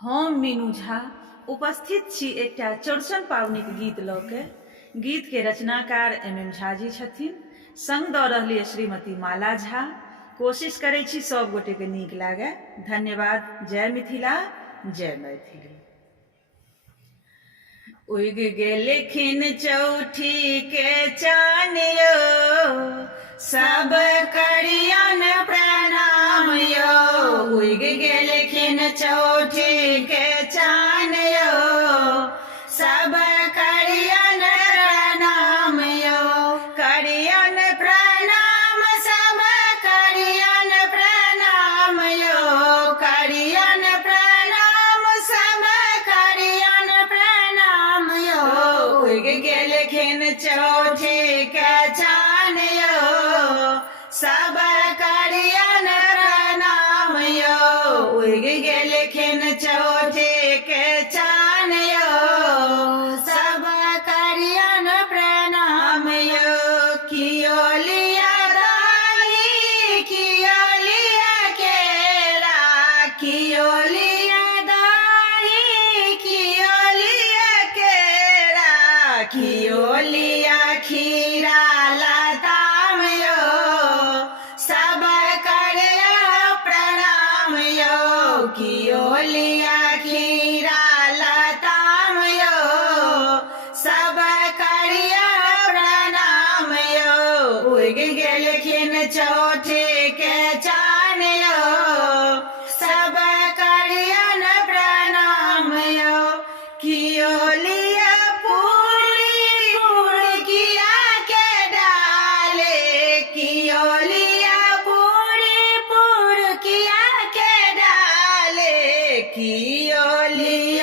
हम मीनू झा उपस्थित छी एकटा चौड़चन पावनिक गीत लऽ के। गीत के रचनाकार MM झा जी छथिन, संग दऽ रहली श्रीमती माला झा। कोशिश करै छी सब गोटे के नीक लागे। धन्यवाद। जय मिथिला, जय मैथिली। उगि गेलखिन चौठी के चान यो, सब करियन प्रणाम यो। उगि गेलखिन चौठी के चान यो, सब करियन प्रणाम यो। करियन प्रणाम, सब करियन प्रणाम यो। करियन प्रणाम, सब करियन प्रणाम यो। उगि गेलखिन चौठी के चान यो, सब करियन प्रणाम यो। उगि गेलखिन चौठी के चान यो, सब करियन प्रणाम यो। कियो लिया दाई, कियो लिया केरा, कियो लिया दाई, कियो लिया केरा, कियो लिया खीरा लताम यो। सब करिया प्रणाम यो। कियो लिया खीरा लताम यो, सब करिया प्रणाम यो। उगि गेलखिन चौठी के चान यो, सब करियन प्रणाम यो। कियो लिया पूरी पुड़किया के डाले, कियो लिया पूरी पुड़किया के डाले, कियो लिया